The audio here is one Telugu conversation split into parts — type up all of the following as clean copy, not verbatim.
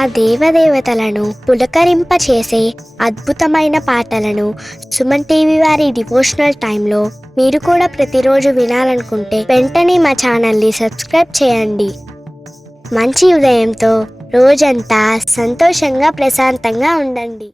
ఆ దేవదేవతలను పులకరింపచేసే అద్భుతమైన పాటలను సుమన్ టీవీ వారి డివోషనల్ టైంలో మీరు కూడా ప్రతిరోజు వినాలనుకుంటే వెంటనే మా ఛానల్ని సబ్స్క్రైబ్ చేయండి. మంచి ఉదయంతో రోజంతా సంతోషంగా ప్రశాంతంగా ఉండండి.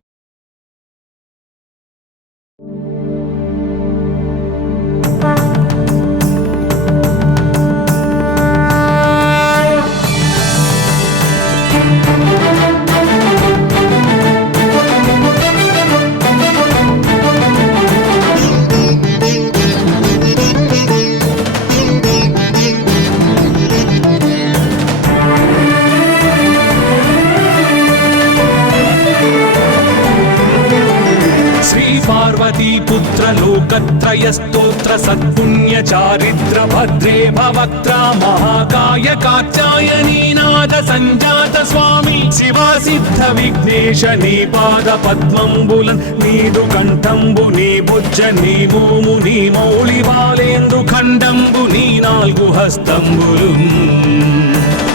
पार्वतीपुत्र लोकत्रयस्तोत्र सत्पुण्य चारित्र भद्रे भवक्त्रा महाकाय कात्यायनीनाद संजात स्वामी शिवा सिद्ध विघ्नेश नी पाद पद्मंबुलन् नीदु कंठंबु नी भुज नी भूमु नी मौळि बालेंद्रु खंडंबु नी नाल्गु हस्तंबुलुन्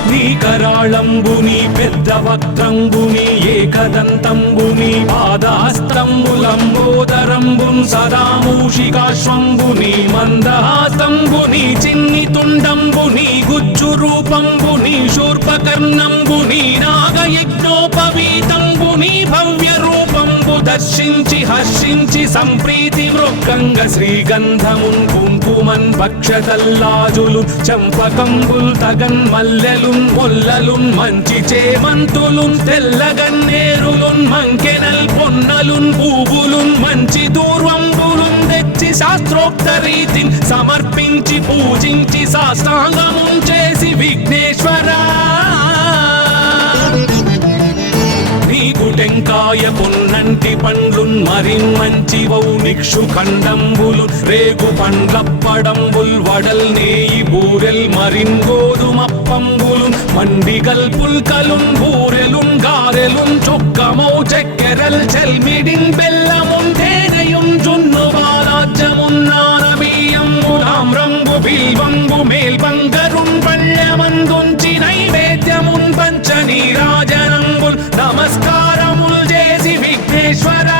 నీ కరాళంబుని పెద్ద వక్త్రంబుని ఏకదంతంబుని పాదహస్తంబులంబోదరంబున్ సదా మూషికాశ్వంబుని మందహాసంబుని చిన్ని తుండంబుని గుజ్జు రూపంబుని శూర్పకర్ణంబుని నాగయజ్ఞోపవీతంబుని భవ్య రూపంబు దర్శించి హర్షించి సంప్రీతి వృక్కంగ శ్రీగంధమున్ కుంకుమన్ భక్షతల్లాజులు చంపకంబుల్ తగన్ మల్లెలున్ మొల్లలున్ మంచి చేమంతులున్ తెల్లగన్నేరులున్ మంకెనల్ పొన్నలున్ పూవులున్ మంచి దూర్వంబులున్ తెచ్చి శాస్త్రోక్త రీతిని సమర్పించి పూజించి సాష్టాంగమున్ చేసి విఘ్నేశ్వరా టెంకాయ పొన్నంటి పండ్లున్ మరిన్మంచివౌ నిక్షు ఖండంబులు రేగు పండ్లప్పడంబుల్ వడల్ నేయి బూరెల్ మరిన్ గోధుమప్పంబులు మండిగల్ పుల్కలున్ బూరెలున్ గారెలున్ చొక్కమౌ చెక్కెరల్ చెల్మిడిన్ బెల్లమున్ తేనెయున్ జున్ను బాలాజ్యమున్ నానబియ్యంబులాం రంగు బిల్వంబు మేల్బంగరున్ పళ్ళమందుంచి నైవేద్యమున్ పంచ నీరాజనంబుల్ నమస్కారముల్ చేసి విఘ్నేశ్వరా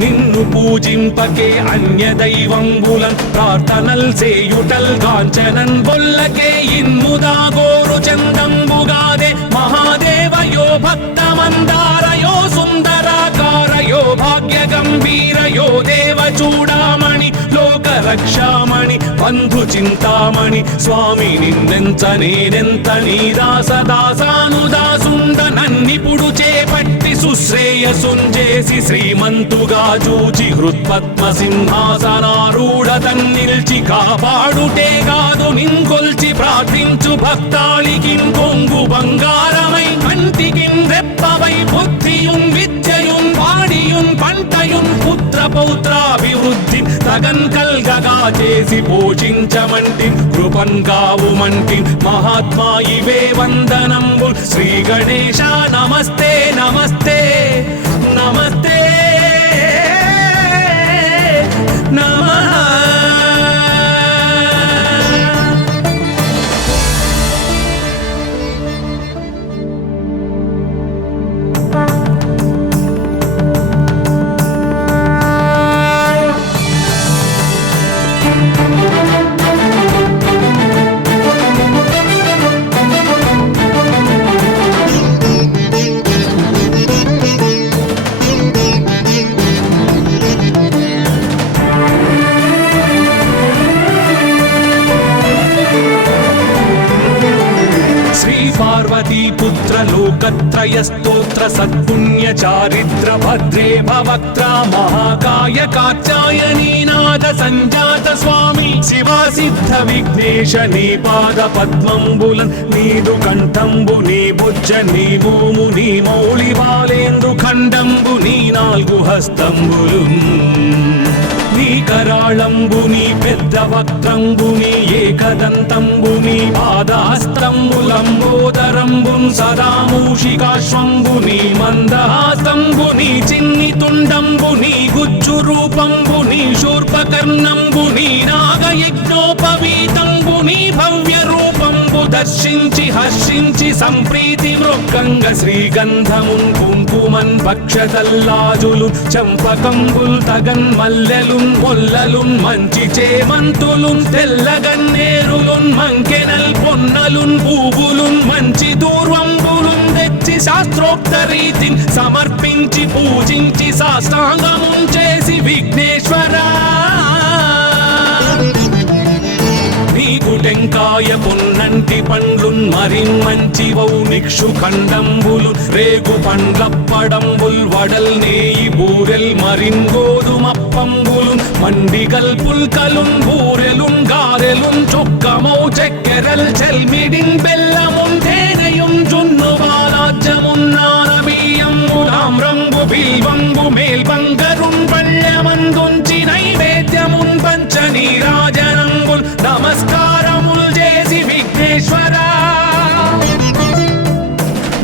నిన్ను పూజింపకే అన్య దైవంబులన్ ప్రార్థనల్ సేయుటల్ కాంచనన్ బొల్లకే ఇన్ముదా గోరు చందంబుగాదే మహాదేవయో భక్తమందారయో సుందరాకారయో భాగ్య గంభీరయో దేవ చూడామణి లోక రక్షామణి బంధు చింతామణి స్వామి నిన్నెంత నేనెంత నీ దాసదాసానుదాసుండ నన్నిపుడు చేపట్టి సుశ్రేయసుంజేసి శ్రీమంతుగా చూచి హృత్పద్మ సింహాసనారూఢ తన్నిల్చి కాపాడుటే కాదు నింకొల్చి ప్రార్థించు భక్తాళికిన్ కొంగు బంగారమై కంటికిన్ రెప్పవై బుద్ధియున్ విద్యయున్ వాడియున్ పంటయున్ పుత్ర పౌత్రాభివృద్ధి తగన్ కల్గగా చేసి పోషించమంటి కృపన్ కావుమంటి మహాత్మా ఇవే వందనంబు శ్రీ గణేశ నమస్తే నమస్తే నమస్తే నమః. पार्वतीपुत्र लोकत्रयस्तोत्र सत्पुण्य चारित्र भद्रे भवक्त्रा महाकाय कात्यायनीनाद संजात स्वामी शिवा सिद्ध विघ्नेश नी पाद पद्मंबुलन् नीदु कंठंबु नी भुज नी भूमु नी मौळि बालेंद्रु खंडंबु नी नाल्गु हस्तंबुलुन् నీ కరాళంబుని పెద్ద వక్త్రంబుని ఏకదంతంబుని పాదహస్తంబులంబోదరంబున్ సదా మూషికాశ్వంబుని మందహాసంబుని చిన్ని తుండంబుని గుజ్జు రూపంబుని శూర్పకర్ణంబుని నాగయజ్ఞోపవీతంబుని భవ్య రూపంబు దర్శించి హర్షించి సంప్రీతి మృక్కంగ శ్రీగంధమున్ కుంకుమన్ పక్షతల్లాజులు చంపకంబుల్ తగన్ మల్లెలున్ మొల్లలున్ మంచి చేమంతులున్ తెల్లగన్నేరులున్ మంకెనల్ పొన్నలున్ పూవులున్ మంచి దూర్వంబులున్ తెచ్చి శాస్త్రోక్త రీతిని సమర్పించి పూజించి సాష్టాంగమున్ చేసి విఘ్నేశ్వరా నీకు టెంకాయ పొన్నంటి పండ్లున్ మరిన్మంచివౌ నిక్షు ఖండంబులు రేగు పండ్లప్పడంబుల్ వడల్ నేయి బూరెల్ మరిన్ గోధుమప్పంబులు మండిగల్ పుల్కలున్ బూరెలున్ గారెలున్ చొక్కమౌ చెక్కెరల్ చెల్మిడిన్ బెల్లమున్ తేనెయున్ జున్ను బాలాజ్యమున్ నానబియ్యంబులామ్రంబు బిల్వంబు మేల్బంగరున్ పళ్ళమందుంచి నైవేద్యమున్ పంచ నీరాజనంబుల్ నమస్కారముల్ చేసి విఘ్నేశ్వరా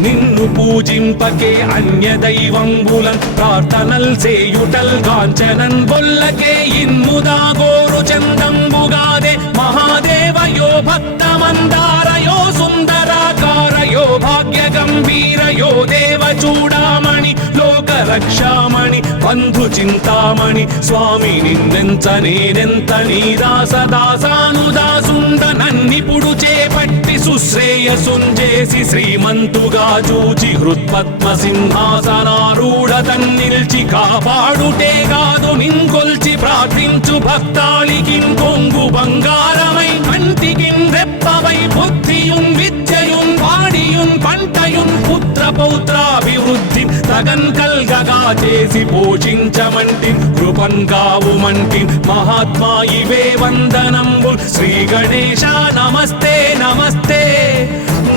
నిన్ను పూజింపకే అన్య దైవంబులన్ ప్రార్థనల్ సేయుటల్ కాంచనన్ బొల్లకే ఇన్ముదా గోరు చందంబుగాదే మహాదేవయో భక్తమందారయో సుందరాకారయో భాగ్య గంభీరయో దేవ చూడామణి లోక రక్షామణి బంధు చింతామణి స్వామి నిన్నెంత నేనెంత నీ దాసదాసానుదాసుండ నన్నిపుడు చేపట్టి సుశ్రేయసుంజేసి శ్రీమంతుగా చూచి హృత్పద్మ సింహాసనారూఢ తన్నిల్చి కాపాడుటే కాదు నింకొల్చి ప్రార్థించు భక్తాళికిన్ కొంగు బంగారమై కంటికిన్ రెప్పవై బుద్ధియున్ విద్యయున్ వాడియున్ పంటయున్ పుత్ర పౌత్రాభివృద్ధి తగన్ కల్గగా చేసి పోషించమంటి కృపన్ కావుమంటి మహాత్మా ఇవే వందనంబు శ్రీ గణేశ నమస్తే నమస్తే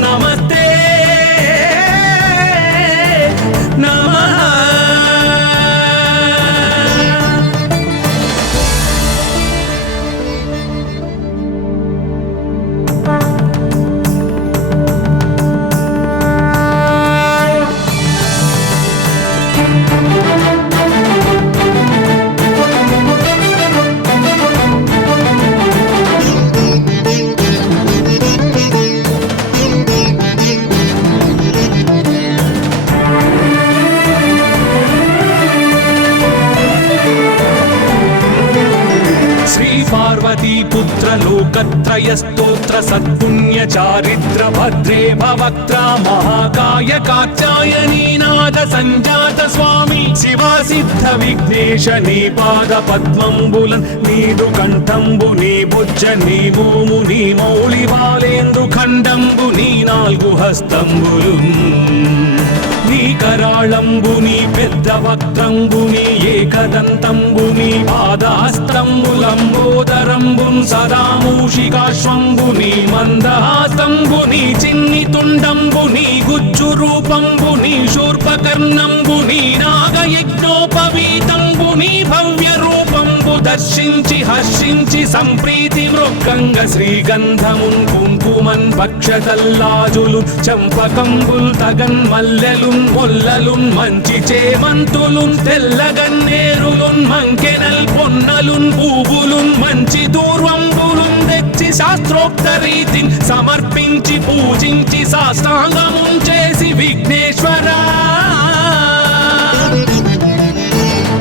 నమస్తే నమః पुत्र लोकत्रय स्तोत्र सत्पुण्य चारिद्र भद्रे भवक्त्रा महाकाय कात्यायनीनाद संजात स्वामी शिवा सिद्ध विघ्नेश नी पाद पद्मंबुलन नीदु कंठंबु नी भुज नी भूमु नी मौళి బాలేందు ఖండంబు నీ నాలుగు హస్తంబులున్ నీ కరాళంబు నీ పెద్ద వక్త్రంబు నీ ఏకదంతంబు నీ పాదహస్తంబులంబోదరంబు సదా మూషికాశ్వంబు నీ మందహాసంబు నీ చిన్ని తుండంబు నీ గుజ్జు రూపంబు నీ శూర్పకర్ణంబు నీ నాగయజ్ఞోపవీతంబు నీ భవ్య రూపంబు దర్శించి హర్షించి సంప్రీతి మృక్కంగ శ్రీగంధమున్ కుంకుమన్ పక్షతల్లాజులు చంపకంబుల్ తగన్ మల్లెలున్ మొల్లలున్ మంచి చేమంతులున్ తెల్లగన్నేరులున్ మంకెనల్ పొన్నలున్ పూవులున్ మంచి దూర్వంబులున్ తెచ్చి శాస్త్రోక్త రీతిని సమర్పించి పూజించి సాష్టాంగమున్ చేసి విఘ్నేశ్వరా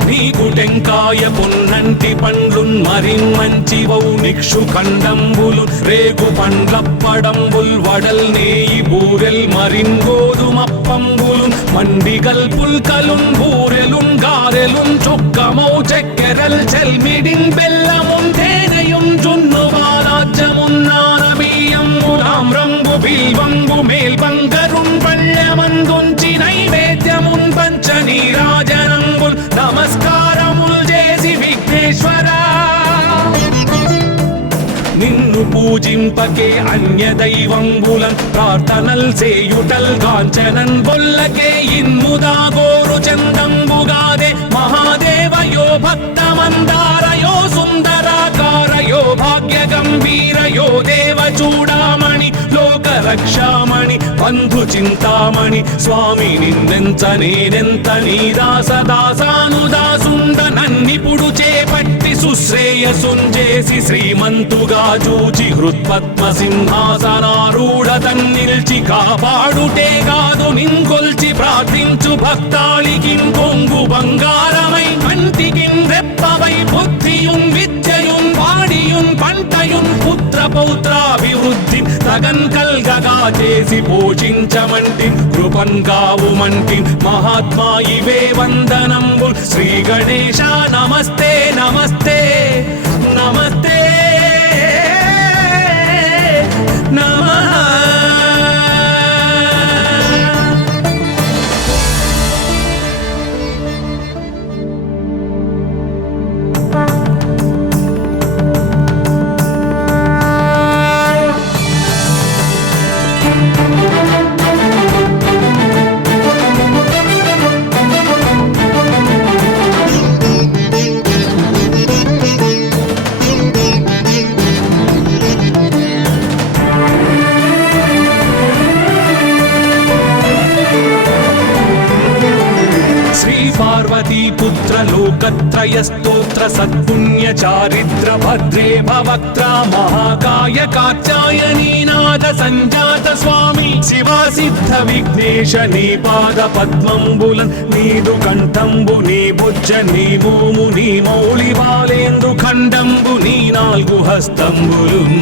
నీకు టెంకాయ పొన్నంటి పండ్లున్ మరిన్మంచివౌ నిక్షు ఖండంబులు రేగు పండ్లప్పడంబుల్ వడల్ నేయి బూరెల్ మరిన్ గోధుమప్పంబులు మండిగల్ పుల్కలున్ బూరెలున్ గారెలున్ చొక్కమౌ చెక్కెరల్ చెల్మిడిన్ బెల్లమున్ తేనెయున్ జున్ను బాలాజ్యమున్ నానబియ్యంబులామ్రంబు బిల్వంబు మేల్బంగరున్ పళ్ళమందుంచి నైవేద్యమున్ పంచ నీరాజనంబుల్ నమస్కారముల్ చేసి విఘ్నేశ్వరా నిన్ను పూజింపకే అన్య దైవంబులన్ ప్రార్థనల్ సేయుటల్ కాంచనన్ బొల్లకే ఇన్ముదా గోరు చందంబుగాదే మహాదేవయో భక్తమందారయో సుందరాకారయో భాగ్య గంభీరయో దేవ చూడామణి లోక రక్షామణి బంధు చింతామణి స్వామి నిన్నెంత నేనెంత నీ దాసదాసానుదాసుండ నన్నిపుడు చేపట్టి సుశ్రేయసుంజేసి శ్రీమంతుగా చూచి హృత్పద్మ సింహాసనారూఢ తన్నిల్చి కాపాడుటే కాదు నింకొల్చి ప్రార్థించు భక్తాళికి కొంగు బంగారమై కంటికిన్ రెప్పవై బుద్ధియున్ విద్యయున్ వాడియున్ పంటయున్ పుత్ర పౌత్రాభివృద్ధి తగన్ కల్గగా చేసి పోషించమంటి కృపన్ కావుమంటి మహాత్మా ఇవే వందనంబుల్ శ్రీ గణేశ నమస్తే నమస్తే నమస్తే నమః. पार्वतीपुत्र लोकत्रयस्तोत्र सत्पुण्य चारित्र भद्रे भवक्त्रा महाकाय कात्यायनीनाथ संजात स्वामी शिवा सिद्ध विघ्नेश नी पाद पद्मंबुलन् नीदु कंठंबु नी बुज्ज नी भूमु नी मौळि बालेंद्रु खंडंबु नी नाल्गु हस्తంబులున్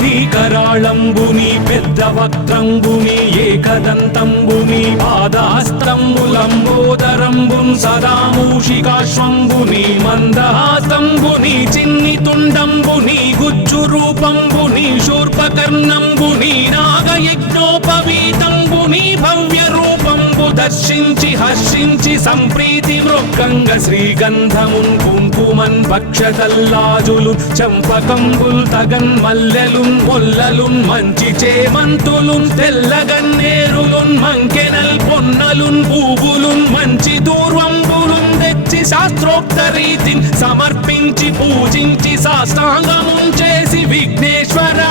నీ కరాళంబుని పెద్ద వక్త్రంబుని ఏకదంతంబుని పాదాస్తంబులంబోదరంబున్ సదా మూషికాశ్వంబుని మందహాసంబుని చిన్ని తుండంబుని గుజ్జు రూపంబుని శూర్పకర్ణంబుని నాగయజ్ఞోపవీతంబుని భవ్య రూపంబు దర్శించి హర్షించి సంప్రీతి మృక్కంగ శ్రీగంధమున్ కుంకుమన్ భక్షతల్లాజులు చంపకంబుల్ తగన్ మల్లెలున్ మొల్లలున్ మంచి చేమంతులున్ తెల్లగన్నేరులున్ మంకెనల్ పొన్నలున్ పూవులున్ మంచి దూర్వంబులున్ తెచ్చి శాస్త్రోక్త రీతిని సమర్పించి పూజించి సాష్టాంగమున్ చేసి విఘ్నేశ్వరా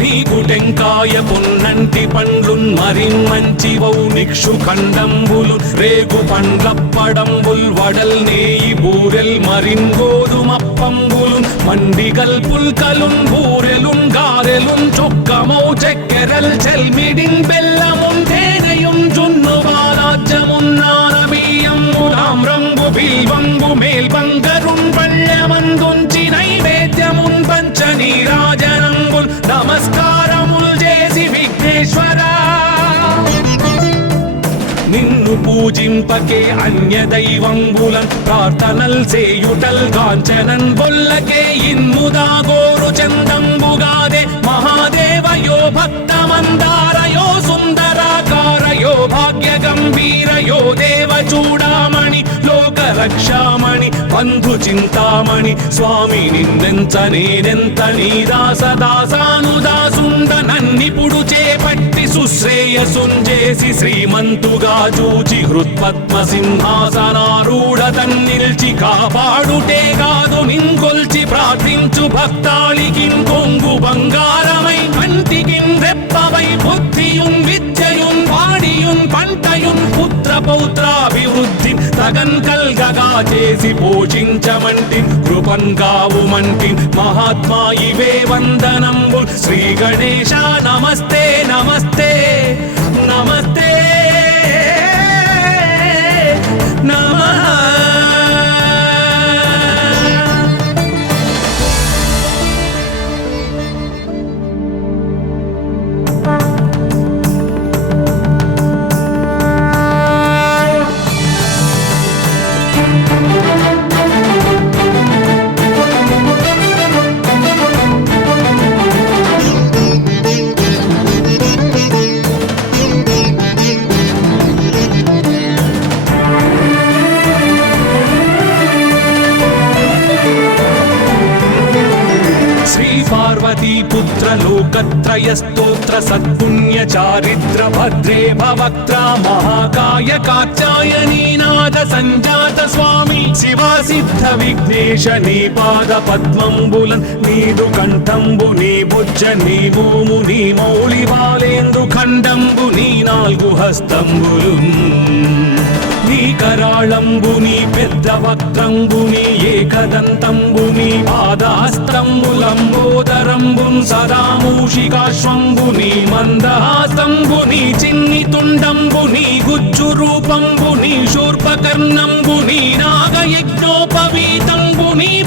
నీకు టెంకాయ పొన్నంటి పండ్లున్ మరిన్ మంచివౌ నిక్షు ఖండంబులు రేగు పండ్లప్పడంబుల్ వడల్ నేయి బూరెల్ మరిన్ గోధుమప్పంబులు మండిగల్ పుల్కలున్ బూరెలున్ గారెలున్ చొక్కమౌ చెక్కెరల్ చెల్మిడిన్ బెల్లమున్ తేనెయున్ జున్ను బాలాజ్యమున్ నానబియ్యంబు తామ్రంబు బిల్వంబు మేల్బంగరున్ పళ్ళమందుంచి నైవేద్యమున్ పంచ నీరాజనంబుల్ నమస్కారముల్ చేసి విఘ్నేశ్వరా నిన్ను పూజింపకే అన్య దైవంబులన్ ప్రార్థనల్ సేయుటల్ కాంచనన్ బొల్లకే ఇన్ముదా గోరు చందంబుగాదే మహాదేవయో భక్తమందారయో సుందరాకారయో భాగ్య గంభీరయో దేవ చూడామణి లోక రక్షామణి బంధు చింతామణి స్వామి నిన్నెంత నేనెంత నీ దాసదాసానుదాసుండ నన్నిపుడు చేపట్టి సుశ్రేయసుంజేసి శ్రీమంతుగా చూచి హృత్పద్మ సింహాసనారూఢ తన్నిల్చి కాపాడుటే కాదు నింకొల్చి ప్రార్థించు భక్తాళికి కొంగు బంగారమై కంటికిన్ రెప్పవై బుద్ధియున్ విద్యయున్ వాడియున్ పంటయున్ పుత్ర పౌత్రాభివృద్ధి తగన్ కల్గగా చేసి పోషించమంటి కృపన్ కావుమంటి మహాత్మా ఇవే వందనంబుల్ శ్రీ గణేశ నమస్తే నమస్తే నమస్తే నమః. पार्वतीपुत्र लोकत्रयस्तोत्र सत्पुण्य चारित्र भद्रे भवक्त्रा महाकाय कात्यायनीनाथ संजात स्वामी शिवा सिद्ध विघ्नेश नी पाद पद्मंबुलन् नीदु कंठंबु नी बुज्ज नी भूमु नी मौळि बालेंद्रु खंडंबु नी नाल्गु हस्తంబులున్ నీ కరాళంబుని పెద్ద వక్త్రంబుని ఏకదంతంబుని పాదాస్తంబులంబోదరంబున్ సదా మూషికాశ్వంబుని మందహాస్తంబుని చిన్ని తుండంబుని గుజ్జు రూపంబుని శూర్పకర్ణంబుని నాగయజ్ఞోపవీతంబుని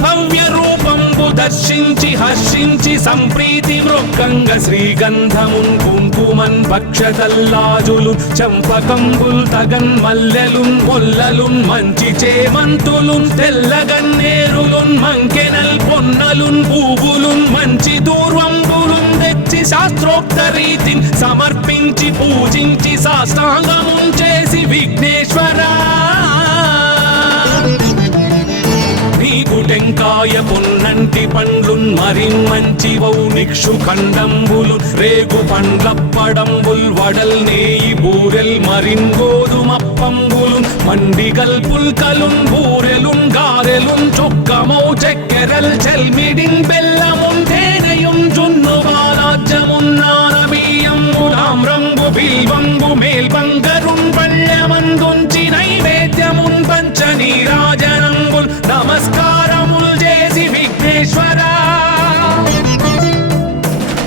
భవ్య రూపంబు దర్శించి హర్షించి సంప్రీతి మృక్కంగ శ్రీగంధమున్ కుంకుమన్ భక్షతల్లాజులు చంపకంబుల్ తగన్ మల్లెలున్ మొల్లలున్ మంచి చేమంతులున్ తెల్లగన్నేరులున్ మంకెనల్ పొన్నలున్ పూవులున్ మంచి దూర్వంబులున్ తెచ్చి శాస్త్రోక్త రీతిని సమర్పించి పూజించి సాష్టాంగమున్ చేసి విఘ్నేశ్వరా నీకు టెంకాయ పొన్నంటి పండ్లున్ మరిన్ మంచి వౌనిక్షు ఖండంబులు రేగు పండ్లప్పడంబుల్ వడల్ నేయి బూరెల్ మరిన్ గోధుమప్పంబులు మండిగల్ పుల్కలున్ బూరెలున్ గారెలున్ చొక్కమౌ చక్కెరల్ చెల్మిడిన్ బెల్లమున్ తేనెయున్ జున్ను బాలాజ్యమున్ నానబియ్యంబులామ్రంబు బిల్వంబు మేల్బంగరున్ పళ్ళమందుంచి నైవేద్యమున్ పంచ నీరాజనంబుల్ నమస్కారముల్ చేసి విఘ్నేశ్వరా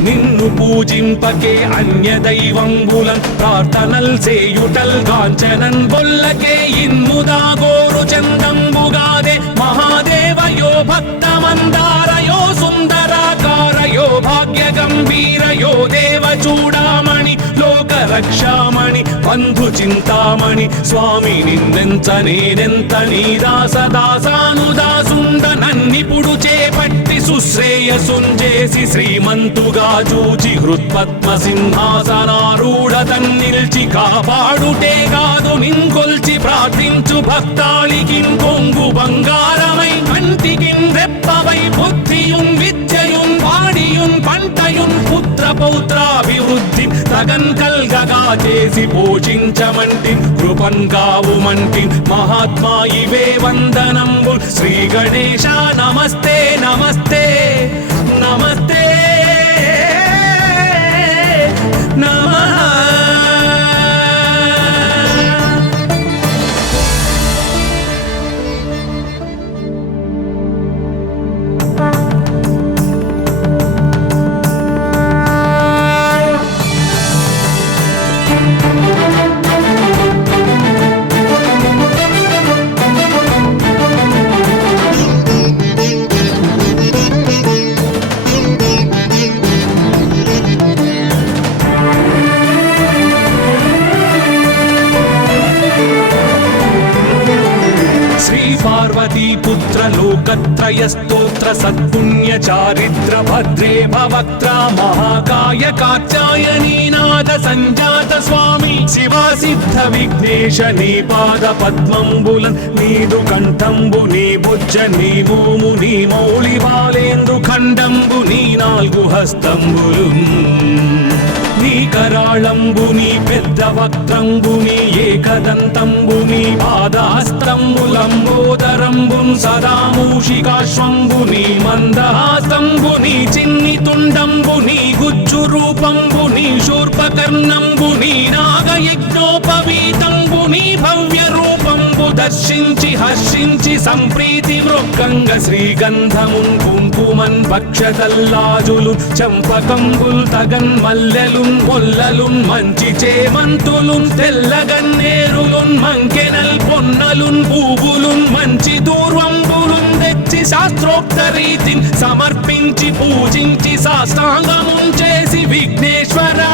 నిన్ను పూజింపకే అన్య దైవంబులన్ ప్రార్థనల్ సేయుటల్ కాంచనన్ బొల్లకే ఇన్ముదా గోరు చందంబుగాదే మహాదేవయో భక్తమందారయో సుందరాకారయో భాగ్య గంభీరయో దేవ చూడామణి లోక రక్షామణి బంధు చింతామణి స్వామి నిన్నెంత నేనెంత నీ దాసదాసానుదాసుండ నన్నిపుడు చేపట్టి సుశ్రేయసుంజేసి శ్రీమంతుగా చూచి హృత్పద్మ సింహాసనారూఢ తన్నిల్చి కాపాడుటే కాదు నింకొల్చి ప్రార్థించు భక్తాళికిన్ కొంగు బంగారమై కంటికిన్ రెప్పవై బుద్ధియున్ విద్యయున్ వాడియున్ పంటయున్ పుత్ర పౌత్రాభివృద్ధి తగన్ కల్గగా చేసి పోషించమంటి కృపన్ కావుమంటి మహాత్మా ఇవే వందనంబుల్ శ్రీ గణేశ నమస్తే నమస్తే నమస్తే నమః పుత్ర లోకత్రయ స్తోత్ర సత్పుణ్య చారిత్ర భద్రే భవక్త్రా మహాకాయ కాత్యాయనీనాథ సంజాత స్వామి శివా సిద్ధ విఘ్నేశ నీ పాద పద్మంబులన్ నీదు కంఠంబు నీ బుజ్జ నీ మోము నీ మౌళి బాలేందు ఖండంబు నీ నాలుగు హస్తంబులు నీ కరాళంబుని పెద్ద వక్త్రంబుని ఏకదంతంబుని పాదాస్తంబులంబోదరంబున్ సదా మూషికాశ్వంబుని మందహాసంబుని చిన్ని తుండంబుని గుజ్జు రూపంబుని శూర్పకర్ణంబుని నాగయజ్ఞోపవీతంబుని భవ్య రూపంబు దర్శించి హర్షించి సంప్రీతి మృక్కంగ శ్రీగంధమున్ కుంకుమన్ భక్షతల్లాజులు చంపకంబుల్ తగన్ మల్లెలున్ మొల్లలున్ మంచి చేమంతులున్ తెల్లగన్నేరులున్ మంకెనల్ పొన్నలున్ పూవులున్ మంచి దూర్వంబులున్ తెచ్చి శాస్త్రోక్త రీతిని సమర్పించి పూజించి సాష్టాంగమున్ చేసి విఘ్నేశ్వరా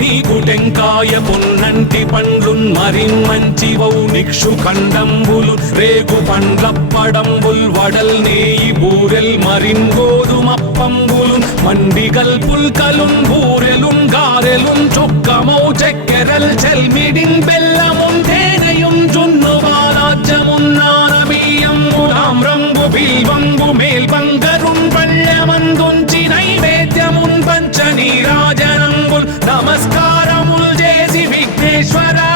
నీకు టెంకాయ పొన్నంటి పండ్లున్ మరిన్ మంచి వౌనిక్షు ఖండంబులు రేగు పండ్లప్పడంబుల్ వడల్ నేయి బూరెల్ మరిన్ గోధుమప్పంబులు మండిగల్ పుల్కలున్ బూరెలున్ గారెలున్ చొక్కమౌ చక్కెరల్ చెల్మిడిన్ బెల్లమున్ తేనెయున్ జున్ను బాలాజ్యమున్ నానబియ్యంబులామ్రంబు బిల్వంబు మేల్బంగరున్ పళ్ళమందుంచి నైవేద్యమున్ పంచ నీరాజనంబుల్ నమస్కారముల్ చేసి విఘ్నేశ్వరా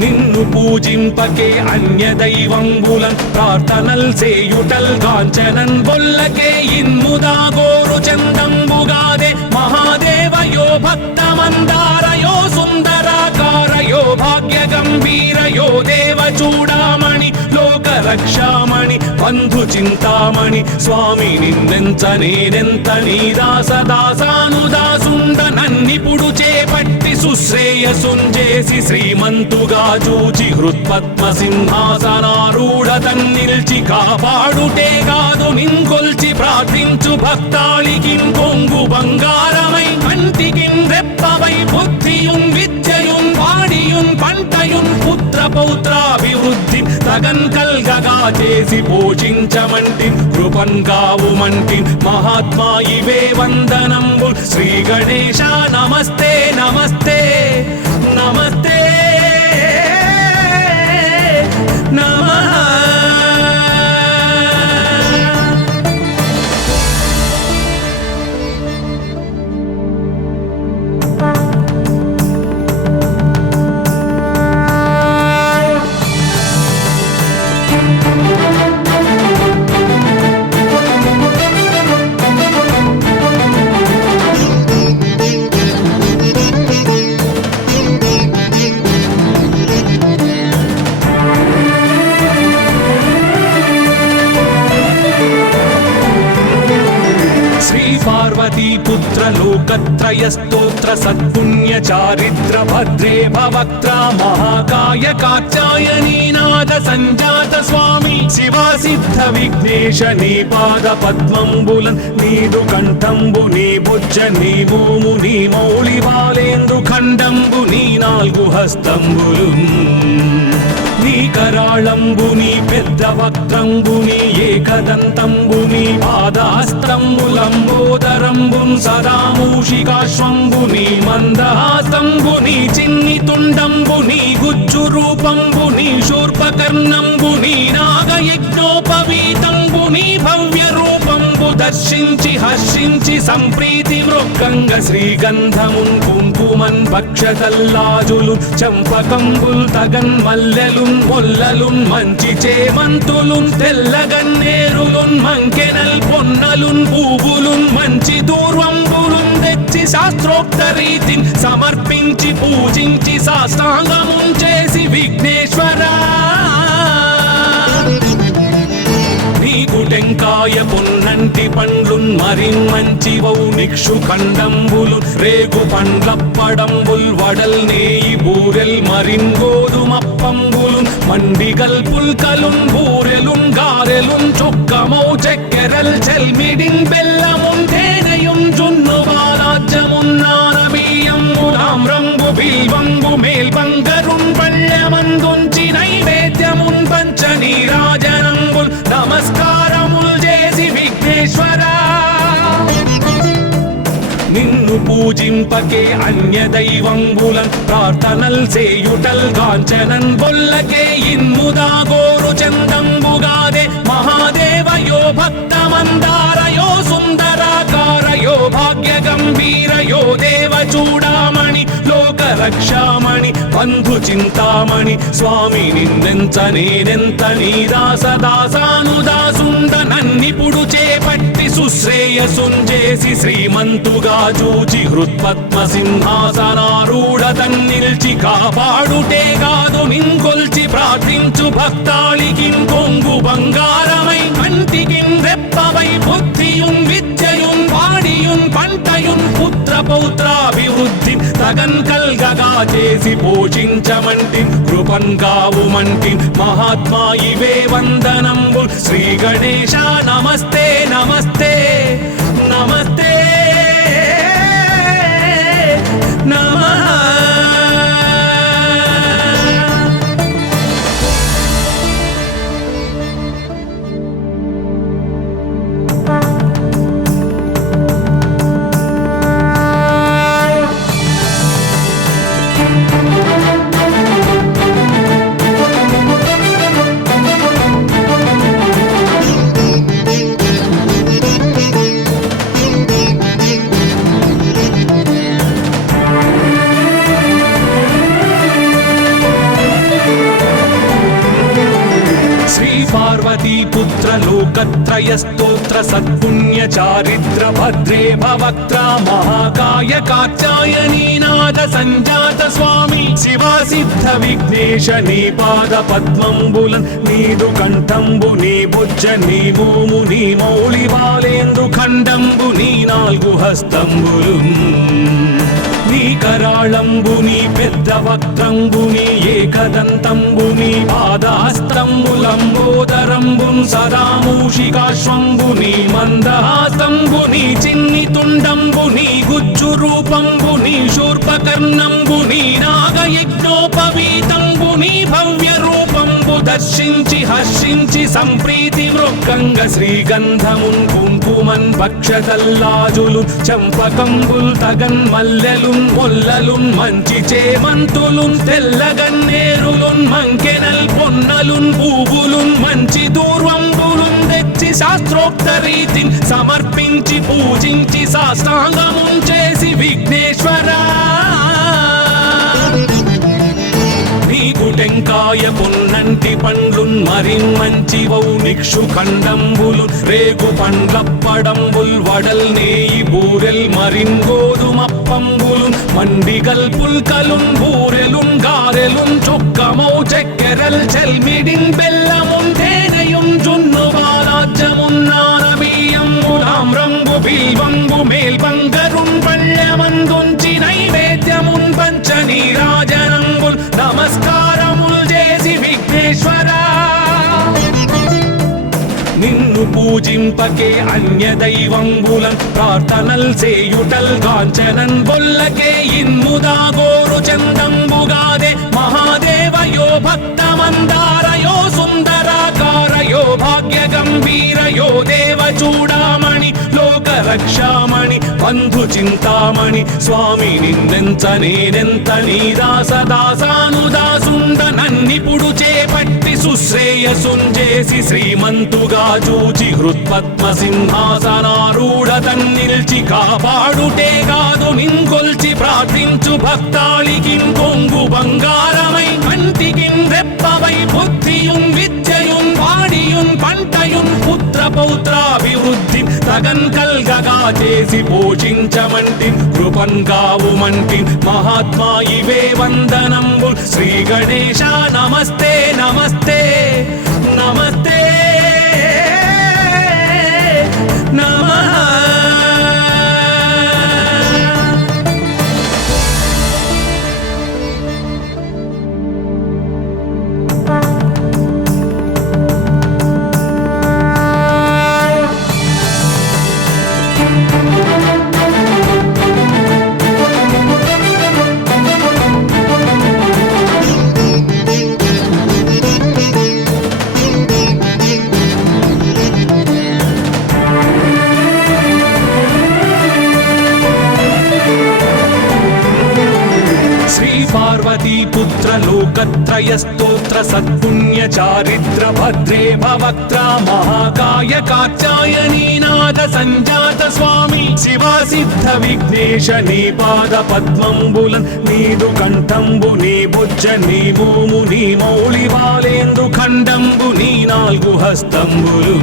నిన్ను పూజింపకే అన్య దైవంబులన్ ప్రార్థనల్ సేయుటల్ కాంచనన్ బొల్లకే ఇన్ముదా గోరు చందంబుగాదే महादेवयो भक्तमन्दारयो सुन्दराकारयो भाग्यगम्भीरयो देवचूडामणि लोकरक्षामणि बन्धु चिन्तामणि स्वामी నిన్నెంత నేనెంత నీ దాసదాసానుదాసుండ నన్నిపుడు చేపట్టి సుశ్రేయసుంజేసి శ్రీమంతుగా చూచి హృత్పద్మ సింహాసనారూఢ తన్నిల్చి కాపాడుటే కాదు నింకొల్చి ప్రార్థించు భక్తాళికి కొంగు బంగారమై కంటికి రెప్పవై బుద్ధియున్ విద్యయున్ వాడియున్ పంటయున్ పుత్ర పౌత్రాభివృద్ధి తగన్ కల్గగా చేసి పోషించమంటి కృపన్ కావుమంటి మహాత్మా ఇవే వందనంబు శ్రీ గణేశ నమస్తే నమస్తే నమస్తే నమః पुत्र लोकत्रय स्तोत्र सत्पुण्य चारित्र भद्रे भवक्त्रा महाकाय कात्यायनी नाद संजात स्वामी शिवा सिद्ध विघ्नेश नी पाद पद्मंबुलन् नीदु कंठंबु नी भुज नी भूमु नी मौళి బాలేందు ఖండంబు నీ నాలుగు హస్తంబులున్ నీ కరాళంబుని పెద్ద వక్త్రంబుని ఏకదంతంబుని పాదాస్తంబులంబోదరంబున్ సదా మూషికాశ్వంబుని మందహాసంబుని చిన్ని తుండంబుని గుజ్జు రూపంబుని శూర్పకర్ణంబుని నాగయజ్ఞోపవీతంబుని భవ్య రూపంబు దర్శించి హర్షించి సంప్రీతి మృక్కంగ శ్రీగంధమున్ కుంకుమన్ భక్షతల్లాజులు చంపకంబుల్ తగన్ మల్లెలున్ మొల్లలున్ మంచి చేమంతులున్ తెల్లగన్నేరులున్ మంకెనల్ పొన్నలున్ పూవులున్ మంచి దూర్వంబులున్ తెచ్చి శాస్త్రోక్త రీతిని సమర్పించి పూజించి సాష్టాంగమున్ చేసి విఘ్నేశ్వరా టెంకాయ పొన్నంటి పండ్లున్ మరిన్ మంచివౌ నిక్షు ఖండంబులు రేగు పండ్లప్పడంబుల్ వడల్ నేయి బూరెల్ మరిన్ గోధుమప్పంబులు మండిగల్ పుల్కలున్ బూరెలున్ గారెలున్ చొక్కమౌ చక్కెరల్ చెల్మిడిన్ బెల్లమున్ తేనెయున్ జున్ను బాలాజ్యమున్ నానబియ్యంబులామ్రంబు బిల్వంబు మేల్బంగరున్ పళ్ళమందుంచి నైవేద్యమున్ పంచ నీరాజనంబుల్ నమస్కారముల్ చేసి విఘ్నేశ్వరా నిన్ను పూజింపకే అన్య దైవంబులన్ ప్రార్థనల్ చేయుటల్ కాంచనన్ బొల్లకే ఇన్ముదా గోరు చందంబుగాదే మహాదేవయో భక్తమందారయో సుందరాకారయో భాగ్య గంభీరయో దేవ చూడామణి లోక రక్షామణి బంధు చింతామణి స్వామి నిన్నెంత నేనెంత నీ దాసదాసానుదాసుండ నన్నిపుడు చేపట్టి సుశ్రేయసుంజేసి శ్రీమంతుగా చూచి హృత్పద్మ సింహాసనారూఢ తన్నిల్చి కాపాడుటే కాదు నింకొల్చి ప్రార్థించు భక్తాళికి కొంగు బంగారమై కంటికి రెప్పవై బుద్ధియున్ విద్యయున్ వాడియున్ పంటయున్ పుత్ర పౌత్రాభివృద్ధి తగన్ కల్గగా చేసి పోషించమంటి కృపన్ కావుమంటి మహాత్మా ఇవే వందనంబు శ్రీ గణేశ నమస్తే నమస్తే నమస్తే నమః పార్వతీ పుత్ర లోకత్రయ స్తోత్ర సత్పుణ్య చారిత్ర భద్రే భవక్త్ర మహాకాయ కాత్యాయనీ నాద సంజాత స్వామి శివా సిద్ధ విఘ్నేశ నీ పాద పద్మంబులన్ నీదు కంఠంబు నీ బుజ్జ నీ మోము నీ మౌళి బాలేందు ఖండంబు నీ నాలుగు హస్తంబులు నీ కరాళంబు నీ పెద్ద వక్త్రంబు నీ ఏకదంతంబు నీ పాదహస్తంబులంబోదరంబున్ సదా మూషికాశ్వంబు నీ మందహాసంబు నీ చిన్ని తుండంబు నీ గుజ్జు రూపంబు నీ శూర్పకర్ణంబు నీ నాగయజ్ఞోపవీతంబు నీ భవ్య రూపంబు దర్శించి హర్షించి సంప్రీతి వృక్కంగ శ్రీగంధమున్ కుంకుమన్ పక్షతల్లాజులు చంపకంబుల్ తగన్ మల్లెలున్ మొల్లలున్ మంచి చేమంతులున్ తెల్లగన్నేరులున్ మంకెనల్ పొన్నలున్ పూవులున్ మంచి దూర్వంబులున్ తెచ్చి శాస్త్రోక్త రీతిని సమర్పించి పూజించి సాష్టాంగమున్ చేసి విఘ్నేశ్వరా నీకు టెంకాయ పొన్నంటి పండ్లున్ మరిన్ మంచి వౌనిక్షు ఖండంబులు రేగు పండ్లప్పడంబుల్ వడల్ నేయి బూరెల్ మరిన్ గోధుమప్పంబులు మండిగల్ పుల్కలున్ బూరెలున్ గారెలున్ చొక్కమౌ చెక్కెరల్ చెల్మిడిన్ బెల్లమున్ తేనెయున్ జున్ను బాలాజ్యమున్ నానబియ్యంబులామ్రంబు బిల్వంబు మేల్బంగరున్ పళ్ళమందుంచి నైవేద్యమున్ పంచ నీరాజనంబుల్ నమస్కారముల్ చేసి విఘ్నేశ్వరా నిన్ను పూజింపకే అన్య దైవంబులం ప్రార్థనల్ సేయుటల్ కాంచనన్ బొల్లకే ఇన్ముదా గోరు చందంబుగాదే మహాదేవయో భక్తమందారయో సుందరాకారయో భాగ్య గంభీరయో దేవ చూడామణి లోక రక్షామణి బంధు చింతామణి స్వామి నిన్నెంత నేనెంత నీ దాసదాసానుదాసుండ నన్నిపుడు చేపట్టి సుశ్రేయసుంజేసి శ్రీమంతుగా చూచి హృత్పద్మ సింహాసనారూఢ తన్నిల్చి కాపాడుటే కాదు నింకొల్చి ప్రార్థించు భక్తాళికి కొంగు బంగారమై కంటికి రెప్పవై బుద్ధియున్ విద్యయున్ వాడియున్ పంటయున్ పుత్ర పౌత్రాభివృద్ధి తగన్ కల్గగా చేసి పోషించమంటి కృపన్ కావుమంటి మహాత్మా ఇవే వందనంబు శ్రీ గణేశ నమస్తే నమస్తే నమస్తే నమః పార్వతీ పుత్ర లోకత్రయ స్తోత్ర సత్పుణ్య చారిత్ర భద్రే భవక్త్ర మహాకాయ కాత్యాయనీ నాద సంజాత స్వామి శివా సిద్ధ విఘ్నేశ నీ పాద పద్మంబులన్ నీదు కంఠంబు నీ బుజ్జ నీ మోము నీ మౌళి బాలేందు ఖండంబు నీ నాలుగు హస్తంబులు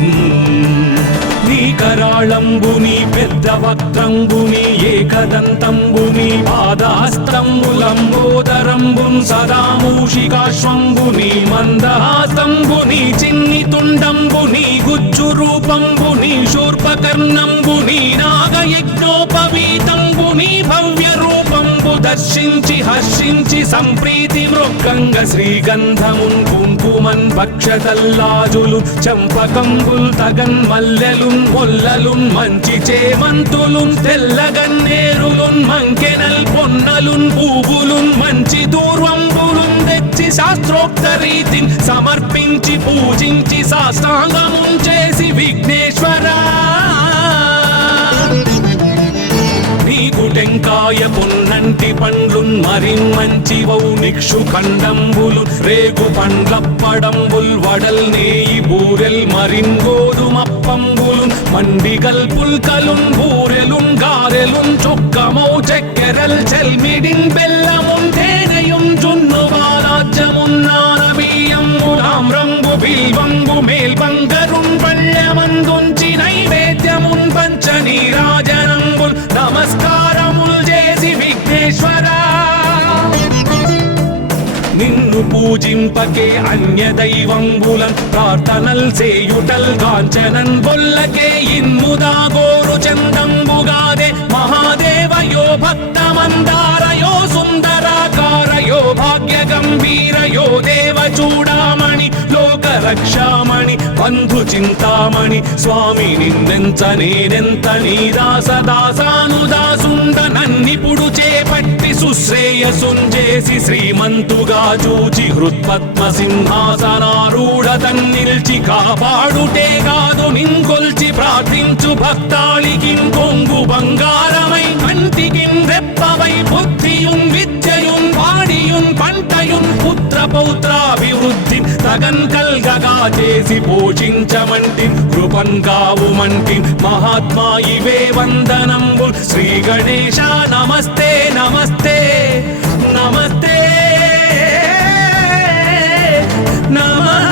నీ కరాళంబు నీ పెద్ద వక్త్రంబు నీ ఏకదంతంబు నీ పాదహస్తంబులంబోదరంబున్ సదా మూషికాశ్వంబు నీ మందహాసంబు నీ చిన్ని తుండంబు నీ గుజ్జు రూపంబు నీ శూర్పకర్ణంబు నీ నాగయజ్ఞోపవీతంబు నీ భవ్య రూపంబు దర్శించి హర్షించి సంప్రీతి వృక్కంగ శ్రీగంధమున్ కుంకుమన్ పక్షతల్లాజులు చంపకంబుల్ తగన్ మల్లెలున్ మొల్లలున్ మంచి చేమంతులున్ తెల్లగన్నేరులున్ మంకెనల్ పొన్నలున్ పూవులున్ మంచి దూర్వంబులున్ తెచ్చి శాస్త్రోక్త రీతిని సమర్పించి పూజించి సాష్టాంగమున్ చేసి విఘ్నేశ్వరా నీకు టెంకాయ పొన్నంటి పండ్లున్ మరిన్ మంచి వౌనిక్షు ఖండంబులు రేగు పండ్లప్పడంబుల్ వడల్ నేయి బూరెల్ మరిన్ గోధుమప్పంబులు మండిగల్ పుల్కలున్ బూరెలున్ గారెలున్ చొక్కమౌ చెక్కెరల్ చెల్మిడిన్ బెల్లమున్ తేనెయున్ జున్ను బాలాజ్యమున్ నానబియ్యంబులామ్రంబు బిల్ బిల్వంబు మేల్బంగరున్ పళ్ళమందుంచి నైవేద్యమున్ పంచ నీరాజనంబుల్ నమస్కారముల్ చేసి విఘ్నేశ్వరా నిన్ను పూజింపకే అన్య దైవంబులం ప్రార్థనల్ సేయుటల్ కాంచనన్ బొల్లకే ఇన్ముదా గోరు చందంబుగాదే మహాదేవయో భక్తమందారయో సుందరాకారయో భాగ్య గంభీరయో దేవ చూడామణి లోక రక్షామణి బంధు చింతామణి స్వామి నిన్నెంత నేనెంత నీ దాసదాసానుదాసుండ నన్నిపుడు చేపట్టి సుశ్రేయసుంజేసి శ్రీమంతుగా చూచి హృత్పద్మ సింహాసనారూఢ తన్నిల్చి కాపాడుటే కాదు నింకొల్చి ప్రార్థించు భక్తాళికి కొంగు బంగారమై కంటికి రెప్పవై బుద్ధియున్ విద్యయున్ వాడియున్ పంటయున్ పుత్ర పౌత్రాభివృద్ధి తగన్ కల్గగా చేసి పోషించమంటి కృపన్ కావుమంటి మహాత్మా ఇవే వందనంబు శ్రీ గణేశ నమస్తే నమస్తే నమస్తే నమః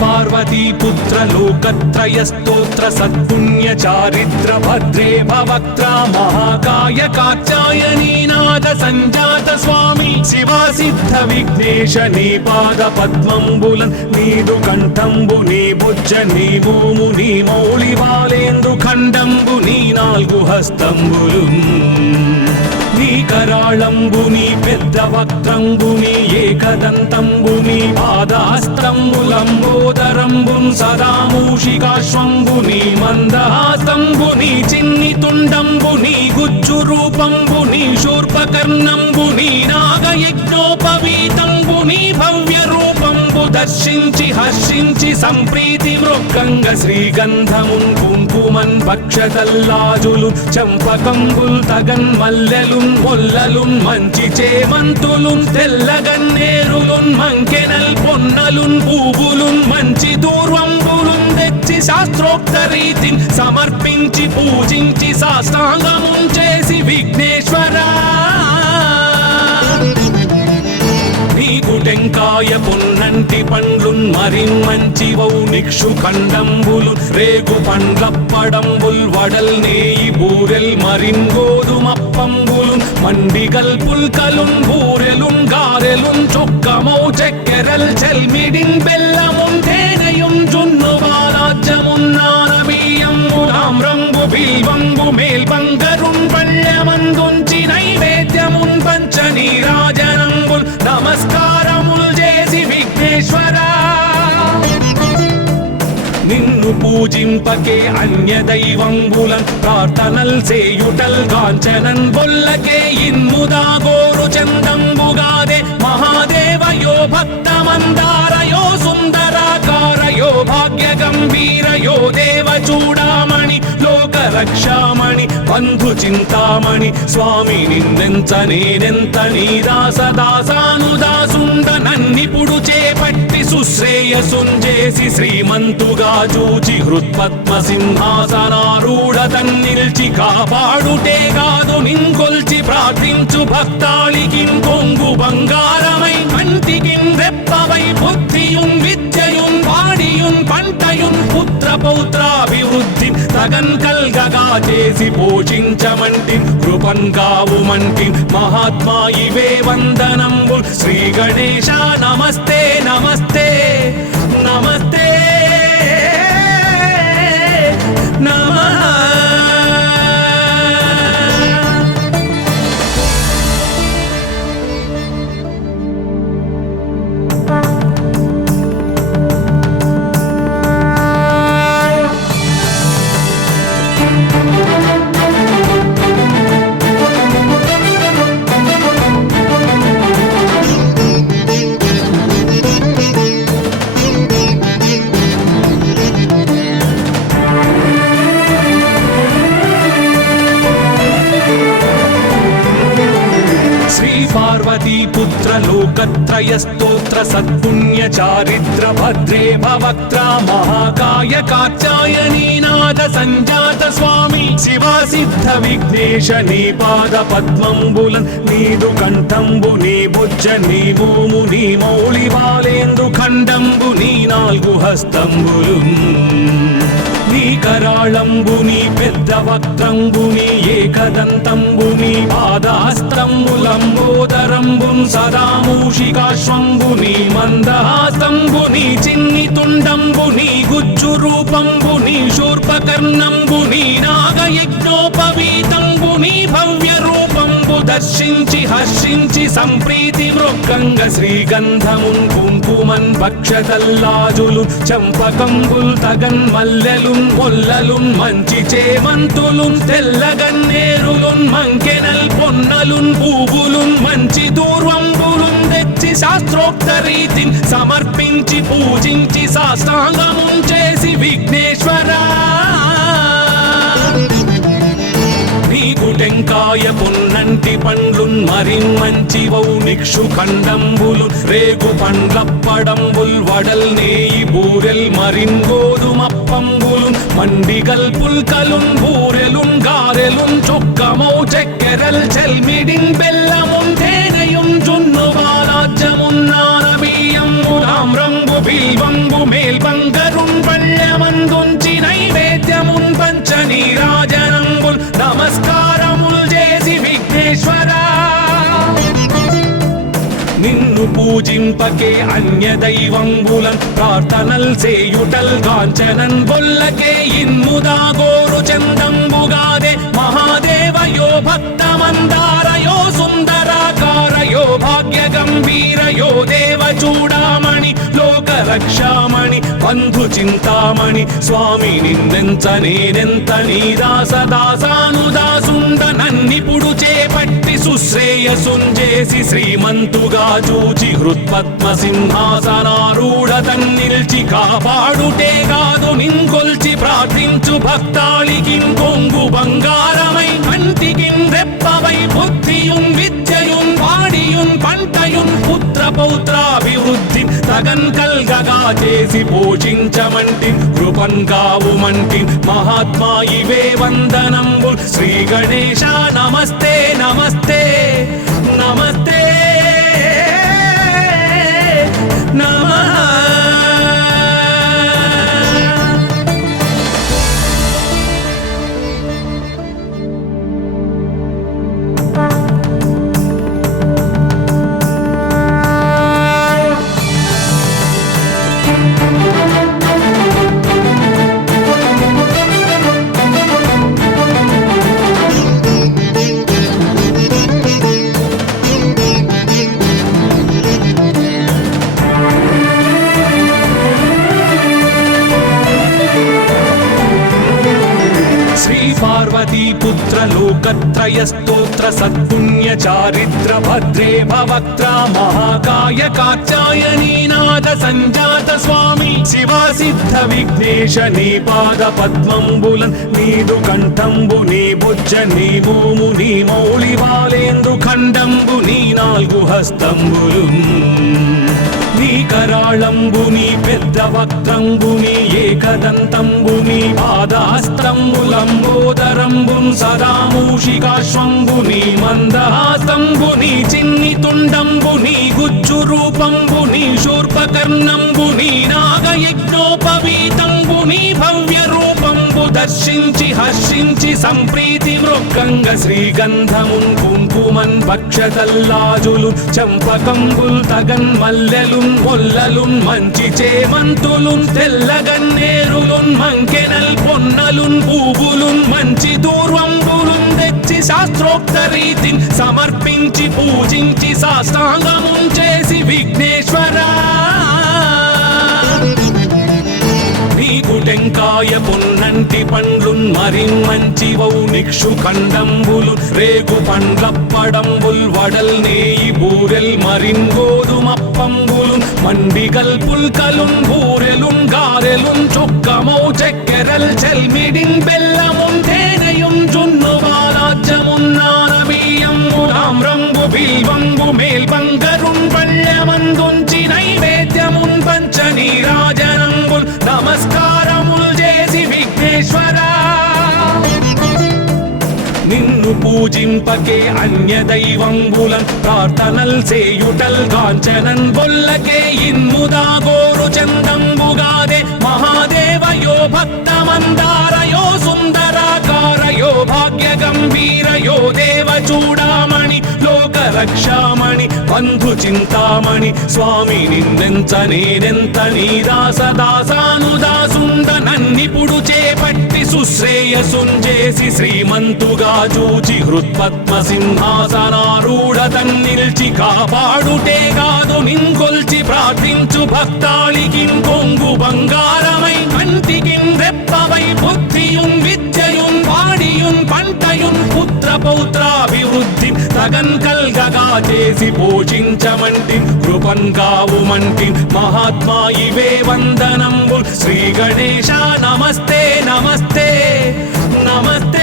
పార్వతీపుత్ర లోకత్రయ స్తోత్ర సత్పుణ్య చారిత్ర భద్రే భవక్త్ర మహాకాయ కాచాయనీనాథ సంజాత స్వామి శివా సిద్ధ విఘ్నేశ నీ పాద పద్మంబులన్ నీదు కంఠంబు నీ బుజ్జ నీ భూము నీ మౌళి బాలేందు ఖండంబు నీ నాలుగు హస్తంబులు నీ కరాళంబుని పెద్ద వక్త్రంబుని ఏకదంతంబుని పాదహస్తంబులంబోదరంబున్ సదా మూషికాశ్వంబుని మందహాసంబుని చిన్ని తుండంబుని గుజ్జు రూపంబుని శూర్పకర్ణంబుని నాగయజ్ఞోపవీతంబుని భవ్య రూపంబు దర్శించి హర్షించి సంప్రీతి మృక్కంగ శ్రీగంధమున్ కుంకుమన్ భక్షతల్లాజులు చంపకంబుల్ తగన్ మల్లెలున్ మొల్లలున్ మంచి చేమంతులున్ తెల్లగన్నేరులున్ మంకెనల్ పొన్నలున్ పూవులున్ మంచి దూర్వంబులున్ తెచ్చి శాస్త్రోక్త రీతిని సమర్పించి పూజించి సాష్టాంగమున్ చేసి విఘ్నేశ్వరా నీకు టెంకాయ పొన్నంటి పండ్లున్ మరిన్మంచివౌ నిక్షు ఖండంబులు రేగు పండ్లప్పడంబుల్ వడల్ నేయి బూరెల్ మరిన్ గోధుమప్పంబులు మండిగల్ పుల్కలున్ బూరెలున్ గారెలున్ చొక్కమౌ చెక్కెరల్ చెల్మిడిన్ బెల్లమున్ తేనెయున్ జున్ను బాలాజ్యమున్ నానబియ్యంబు తామ్రంబు బిల్వంబు మేల్బంగరున్ పళ్ళమందుంచి నైవేద్యమున్ పంచ నీరాజనంబుల్ నమస్కారముల్ చేసి విఘ్నేశ్వరా నిన్ను పూజింపకే అన్య దైవంబులం ప్రార్థనల్ సేయుటల్ కాంచనన్ బొల్లకే ఇన్ముదా గోరు చందంబుగాదే మహాదేవయో భక్తమందారయో సుందరాకారయో భాగ్య గంభీరయో దేవ చూడామణి లోక రక్షామణి బంధు చింతామణి స్వామి నిన్నెంత నేనెంత నీ దాసదాసానుదాసుండ నన్నిపుడు చేపట్టి సుశ్రేయసుంజేసి శ్రీమంతుగా చూచి హృత్పద్మ సింహాసనారూఢ తన్నిల్చి కాపాడుటే కాదు నింకొల్చి ప్రార్థించు భక్తాళికి కొంగు బంగారమై కంటికి రెప్పవై బుద్ధియున్ విద్యయున్ వాడియున్ పంటయున్ పుత్ర పౌత్రాభివృద్ధి తగన్ కల్గగా చేసి పోషించమంటి కృపన్ కావుమంటి మహాత్మా ఇవే వందనంబు శ్రీ గణేశ నమస్తే నమస్తే నమస్తే నమః లోకత్రయ స్తోత్ర సత్పుణ్య చారిత్ర భద్రే భవక్త్రా మహాకాయ కాత్యాయనీ నాద సంజాత స్వామి శివా సిద్ధ విఘ్నేశ నీ పాద పద్మంబులన్ నీదు కంఠంబు నీ బుజ్జ నీ భూము నీ మౌళి బాలేందు ఖండంబు నీ నాలుగు హస్తంబులు నీ కరాళంబు నీ పెద్ద వక్త్రంబు నీ ఏకదంతంబు నీ పాదహస్తంబులంబోదరంబున్ సదా మూషికాశ్వంబు నీ మందహాస్తంబు నీ చిన్ని తుండంబు నీ గుజ్జు రూపంబు నీ శూర్పకర్ణంబు నీ నాగయజ్ఞోపవీతంబు నీ భవ్య రూపంబు దర్శించి హర్షించి సంప్రీతి మృక్కంగ శ్రీగంధమున్ కుంకుమన్ భక్షతల్లాజులు చంపకంబుల్ తగన్ మల్లెలున్ మొల్లలున్ మంచి చేమంతులున్ తెల్లగన్నేరులున్ మంకెనల్ పొన్నలున్ పూవులున్ మంచి దూర్వంబులున్ తెచ్చి శాస్త్రోక్త రీతిని సమర్పించి పూజించి సాష్టాంగమున్ చేసి విఘ్నేశ్వరా నీకు టెంకాయ పొన్నంటి పండ్లున్ మరిన్ మంచి వౌనిక్షు ఖండంబులు రేగు పండ్లప్పడంబుల్ వడల్ నేయి బూరెల్ మరిన్ గోధుమప్పంబులు మండిగల్ పుల్కలున్ బూరెలున్ గారెలున్ చొక్కమౌ చెక్కెరల్ చెల్మిడిన్ బెల్లమున్ తేనెయున్ జున్ను బాలాజ్యమున్ నానబియ్యంబులాం రంగు బిల్వంబు మేల్బంగరున్ పళ్ళమందుంచి నైవేద్యమున్ పంచనీరాజనంబుల్ నమస్కారముల్ చేసి విఘ్నేశ్వరా నిన్ను పూజింపకే అన్య దైవంబులన్ ప్రార్థనల్ సేయుటల్ కాంచనన్ బొల్లకే ఇన్ముదా గోరు చందంబుగాదే మహాదేవయో భక్తమందారయో సుందరాకారయో భాగ్య గంభీరయో దేవ చూడామణి లోక రక్షామణి బంధు చింతామణి స్వామి నిన్నెంత నేనెంత నీ దాసదాసానుదాసుండ నన్నిపుడు చేపట్టి సుశ్రేయసుంజేసి శ్రీమంతుగా చూచి హృత్పద్మ సింహాసనారూఢ తన్నిల్చి కాపాడుటే కాదు నింకొల్చి ప్రార్థించు భక్తాళికిం కొంగు బంగారమై కంటికిం రెప్పవై బుద్ధియున్ విద్యయున్ వాడియున్ పంటయున్ పుత్ర పౌత్రాభివృద్ధి తగన్ కల్గగా చేసి పోషించమంటి కృపన్ కావుమంటి మహాత్మా ఇవే వందనంబు శ్రీ గణేశ నమస్తే నమస్తే నమస్తే నమః పుత్ర లోకత్రయ స్తోత్ర సత్పుణ్య చారిత్ర భద్రే భవక్త్రా మహాకాయ కాత్యాయనీ నాద సంజాత స్వామి శివా సిద్ధ విఘ్నేశ నీ పాద పద్మంబులన్ నీదు కంఠంబు నీ బుజ్జ నీ భూము నీ మౌళి బాలేందు ఖండంబు నీ నాలుగు హస్తంబులు నీ కరాళంబు నీ పెద్ద వక్త్రంబు నీ ఏకదంతంబు నీ పాదహస్తంబులంబోదరంబున్ సదా మూషికాశ్వంబు నీ మందహాసంబు నీ చిన్ని తుండంబు నీ గుజ్జు రూపంబు నీ శూర్పకర్ణంబు నీ నాగయజ్ఞోపవీతంబు నీ భవ్య రూపంబు దర్శించి హర్షించి సంప్రీతి మృక్కంగ శ్రీగంధమున్ కుంకుమన్ భక్షతల్లాజులు చంపకంబుల్ తగన్ మల్లెలున్ మొల్లలున్ మంచి చేమంతులున్ తెల్లగన్నేరులున్ మంకెనల్ పొన్నలున్ పూవులున్ మంచి దూర్వంబులున్ తెచ్చి శాస్త్రోక్త రీతిని సమర్పించి పూజించి సాష్టాంగమున్ చేసి విఘ్నేశ్వరా నీకు టెంకాయ పొన్నంటి పండ్లున్ మరిన్ మంచి వౌనిక్షు ఖండంబులు రేగు పండ్లప్పడంబుల్ వడల్ నేయి బూరెల్ మరిన్ గోధుమప్పంబులు మండిగల్ పుల్కలున్ బూరెలున్ గారెలున్ చొక్కమౌ చెక్కెరల్ చెల్మిడిన్ బెల్లమున్ తేనెయున్ జున్ను బాలాజ్యమున్ నానబియ్యంబులాం రంగు బిల్ బిల్వంబు మేల్బంగరున్ పళ్ళమందుంచి నైవేద్యమున్ పంచ నీరాజనంబుల్ నమస్కారముల్ చేసి విఘ్నేశ్వరా నిన్ను పూజింపకే అన్య దైవంబులన్ ప్రార్థనల్ సేయుటల్ కాంచనన్ బొల్లకే ఇన్ముదా గోరు చందంబుగాదే మహాదేవయో భక్తమందారయో సుందరాకారయో భాగ్య గంభీరయో దేవ చూడామణి లోక రక్షామణి బంధు చింతామణి స్వామి నిన్నెంత నేనెంత నీ దాసదాసానుదాసుండ నన్నిపుడు చేపట్టి సుశ్రేయసుంజేసి శ్రీమంతుగా చూచి హృత్పద్మ సింహాసనారూఢ తన్నిల్చి కాపాడుటే కాదు నింకొల్చి ప్రార్థించు భక్తాళికిన్ కొంగు బంగారమై కంటికిన్ రెప్పవై బుద్ధియున్ విద్యయున్ వాడియున్ పంటయున్ పుత్ర పౌత్రాభివృద్ధి తగన్ కల్గగా చేసి పోషించమంటి కృపన్ కావుమంటి మహాత్మా ఇవే వందనంబుల్ శ్రీ గణేశ నమస్తే నమస్తే నమస్తే